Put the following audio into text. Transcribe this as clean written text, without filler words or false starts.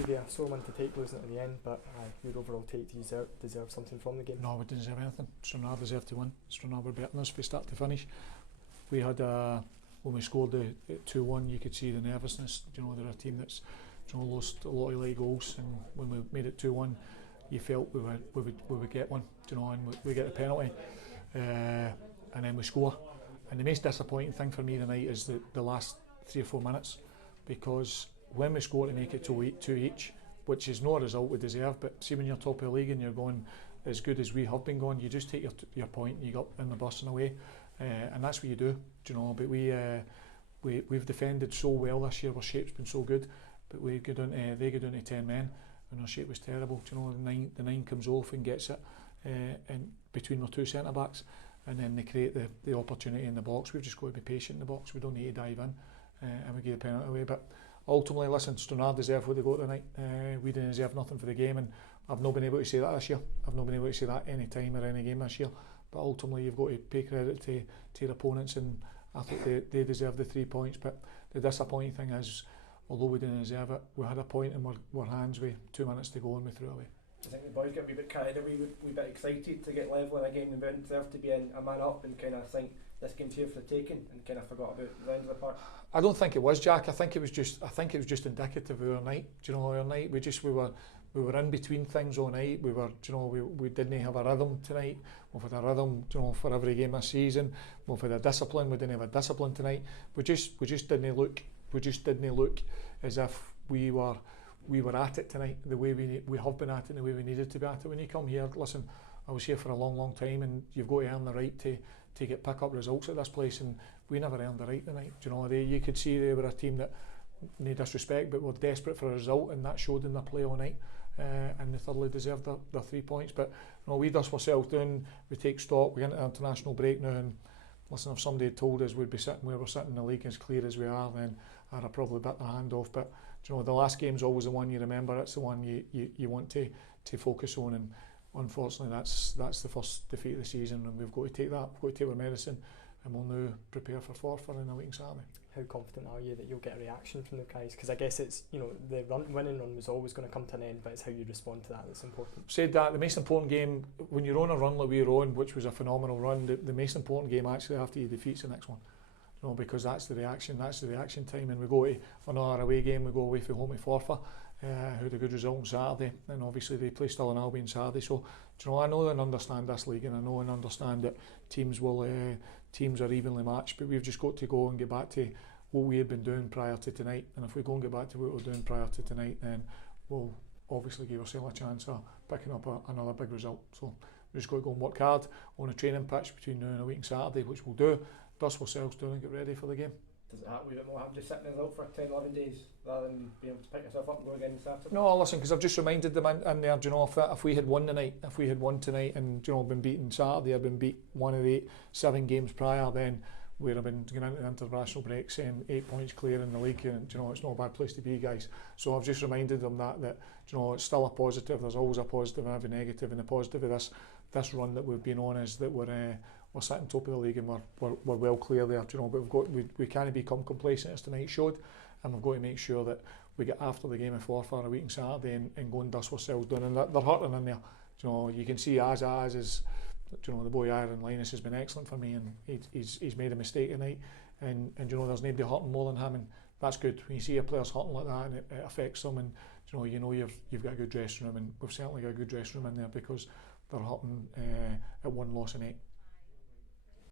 Stevie, a sore one to take losing at the end, but your overall take, do you deserve something from the game? No, we didn't deserve anything. Stranraer deserved to win. Stranraer were better than us from start to finish. We had when we scored the 2-1, you could see the nervousness. They're a team that's lost a lot of late goals, and when we made it 2-1, you felt we would get one, and we get the penalty, and then we score. And the most disappointing thing for me tonight is the last 3 or 4 minutes, because when we score to make it 2 each, which is no result we deserve, but see when you're top of the league and you're going as good as we have been going, you just take your point and you go up in the bus and away, and that's what you do. But we've defended so well this year. Our shape's been so good, but they go down to 10 men, and our shape was terrible. The nine comes off and gets it in between our 2 centre backs, and then they create the opportunity in the box. We've just got to be patient in the box. We don't need to dive in, and we give the penalty away. But ultimately, listen, Stranraer deserve what they got tonight. We didn't deserve nothing for the game, and I've not been able to say that this year. I've not been able to say that any time or any game this year. But ultimately, you've got to pay credit to your opponents, and I thought they deserved the 3 points. But the disappointing thing is, although we didn't deserve it, we had a point in our hands with 2 minutes to go, and we threw it away. I think the boys get a wee bit carried away, wee bit excited to get level in a game. They deserve to be a man up and kind of think this game's here for the taking, and kind of forgot about the end of the park. I don't think it was, Jack. I think it was just indicative of our night. Our night, we were in between things all night. We didn't have a rhythm tonight. We've had a rhythm, for every game this season. We've had a discipline. We didn't have a discipline tonight. We just didn't look. We just didn't look as if we were at it tonight, the way we have been at it, the way we needed to be at it. When you come here, listen, I was here for a long time, and you've got to earn the right to pick up results at this place, and we never earned the right tonight. You could see they were a team that, no disrespect, but were desperate for a result, and that showed in their play all night, and they thoroughly deserved their 3 points. But we dust ourselves down, we take stock, we get into an international break now, and listen, if somebody had told us we'd be sitting where we're sitting in the league as clear as we are, then I'd have probably bit their hand off. But the last game's always the one you remember. It's the one you want to focus on, and unfortunately that's the first defeat of the season, and we've got to take that. We've got to take our medicine, and we'll now prepare for Forfar in a week on Saturday. How confident are you that you'll get a reaction from the guys? Because I guess it's, the winning run was always going to come to an end, but it's how you respond to that that's important. Said that, the most important game, when you're on a run like we were on, which was a phenomenal run, the most important game actually after you defeat's the next one. Because that's the reaction time, and we go to another away game, we go away from home to Forfar, who had a good result on Saturday, and obviously they play Stirling Albion Saturday. So I know and understand this league, and I know and understand that teams are evenly matched, but we've just got to go and get back to what we had been doing prior to tonight. And if we go and get back to what we were doing prior to tonight, then we'll obviously give ourselves a chance of picking up another big result. So we've just got to go and work hard on a training pitch between now and a week on Saturday, which we'll do, dust ourselves down and get ready for the game. Does it happen a bit more having to sit in the result for 10-11 days rather than being able to pick yourself up and go again Saturday? No, listen, because I've just reminded them in there, if we had won tonight, and been beaten Saturday, I'd been beat one of the 7 games prior, then we'd have been going into the international break saying 8 points clear in the league, and it's not a bad place to be, guys. So I've just reminded them that it's still a positive. There's always a positive and every negative, and the positive of this run that we've been on is that we're sitting top of the league, and we're well clear there. But we can't become complacent, as tonight showed, and we've got to make sure that we get after the game of Forfar a week on Saturday and go and dust ourselves down. And they're hurting in there. You can see as is. The boy Aaron Linus has been excellent for me, and he's made a mistake tonight, and there's nobody hurting more than him, and that's good. When you see your players hurting like that, and it affects them, and you've got a good dressing room, and we've certainly got a good dressing room in there, because they're hurting at 1 loss in 8.